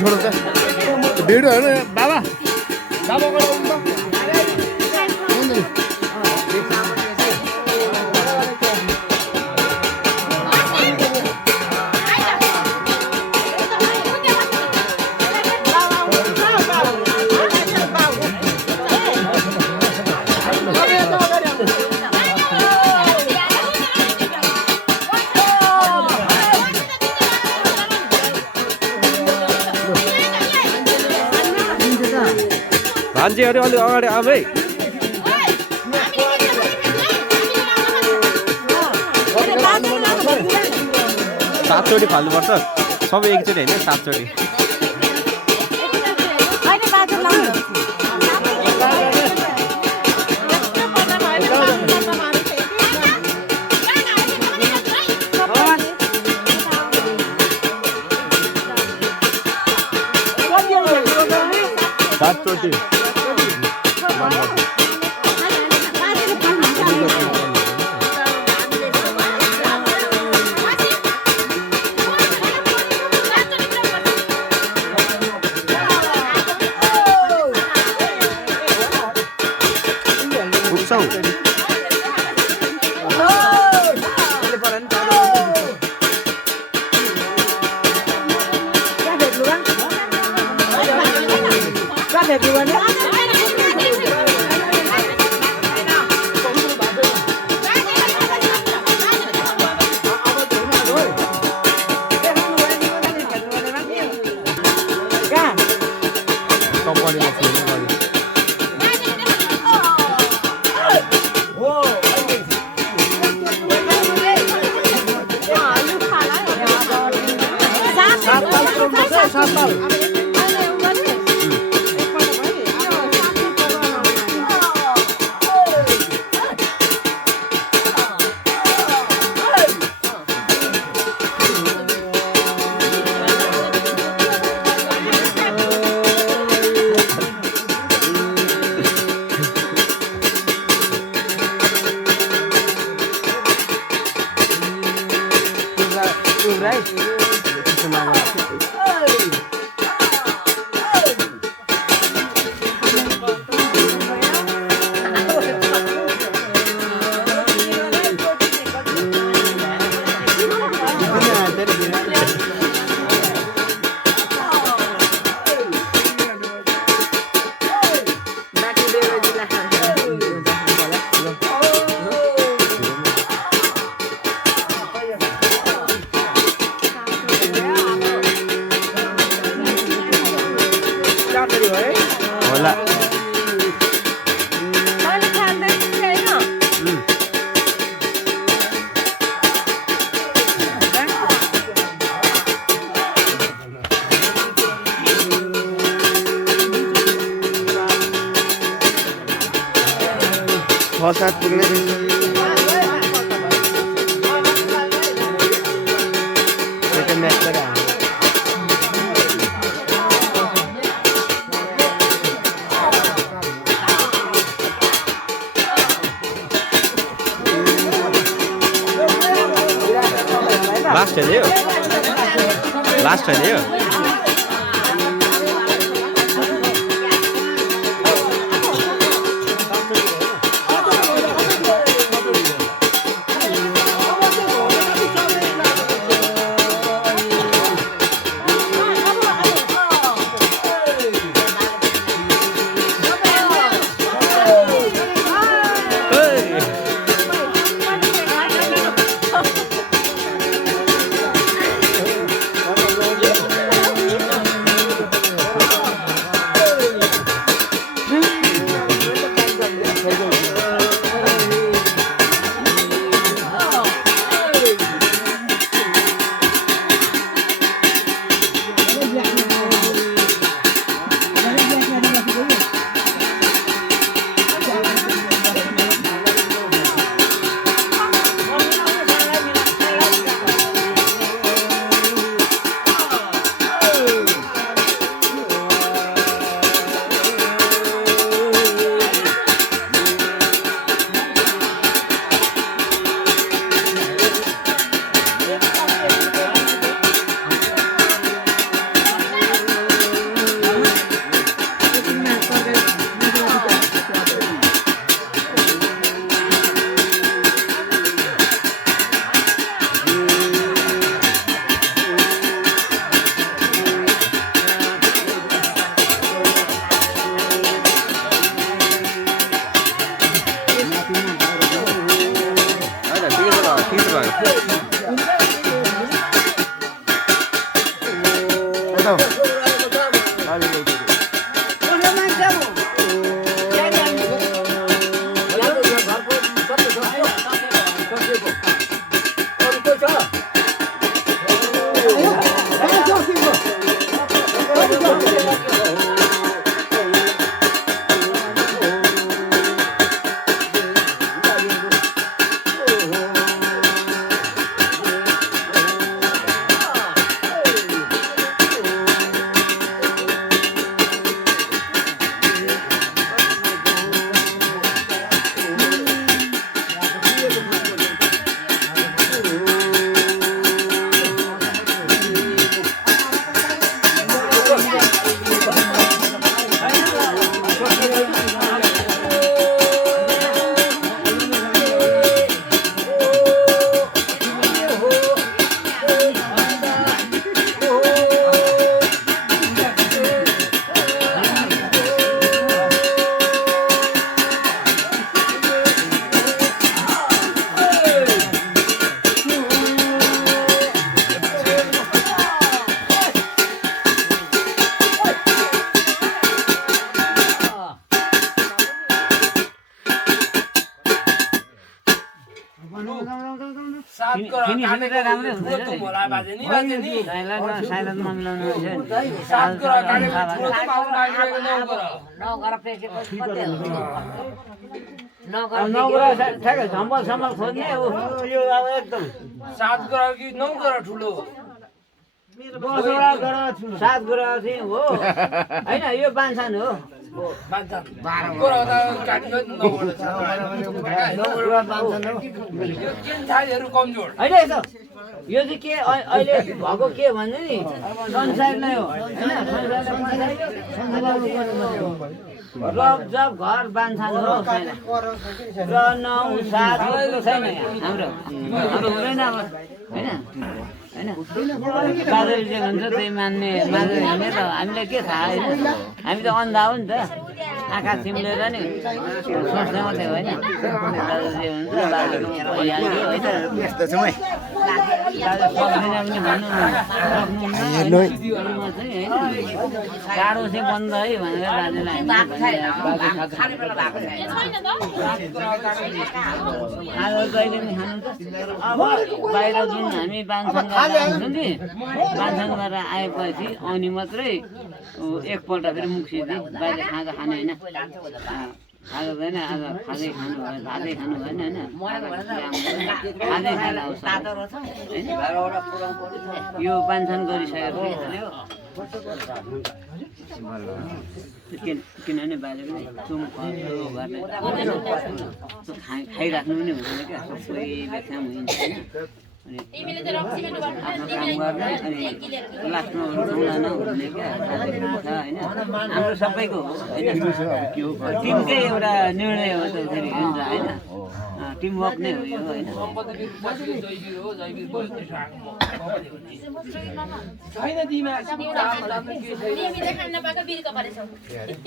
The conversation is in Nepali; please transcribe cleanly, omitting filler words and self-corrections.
छोड त भिडियो हेर्नु बाबा बाबा भान्जीहरू अलि अगाडि आऊ है सातचोटि फाल्नुपर्छ सबै एकचोटि होइन सातचोटि सातचोटि होला सात पुग्ने सेकेन्ड म्याच तर लास्ट है लास्ट है फिनिसिङ त राम्रै हुँदैन साइलेन्टमा मिलाउनु सम्बल सम्बल खोज्ने यो अब एकदम 7 ग्रह कि 9 ग्रह ठुलो 7 ग्रह चाहिँ हो होइन यो बान्छान हो कमजोर होइन यसो यो चाहिँ के अहिले भएको के भन्ने नि संसारलाई हो होइन जब घर बान्छान हो छैन र 9 7 छैन हाम्रो हुँदैन अब होइन बाजेले जे भन्छ त्यही मान्ने मान्छे हुने त हामीलाई के थाहा होइन हामी त अन्धा हो नि त आँखा चिम्लेर नि सोच्ने मात्रै होइन बाजे जे हुन्छ बाजेको भइहाल्यो होइन सक्दैन पनि भन्नु सक्नुहुन्न चाहिँ होइन टाढो चाहिँ बन्द है भनेर बाजेलाई आज कहिले पनि खानु त अब बाहिर जुन हामी बान्छन् हुन्छौँ नि बान्छन् गरेर आएपछि अनि मात्रै एकपल्ट फेरि मुख सिधि बाहिर खाजा खाने होइन खाजा छैन आज खाजै खानु भयो भातै खानु भएन होइन खाजै खाएर आउँछ होइन यो बान्छन् गरिसकेपछि किनभने बाजे पनि चुम खाइराख्नु पनि हुँदैन क्या सबै व्याख्या हुन्छ होइन आफ्नो काम गर्ने अनि लास्टमा हुने क्या होइन हाम्रो सबैको हो होइन टिमकै एउटा निर्णय हो त फेरि हुन्छ होइन टिमवर्क नै हो यो होइन छैन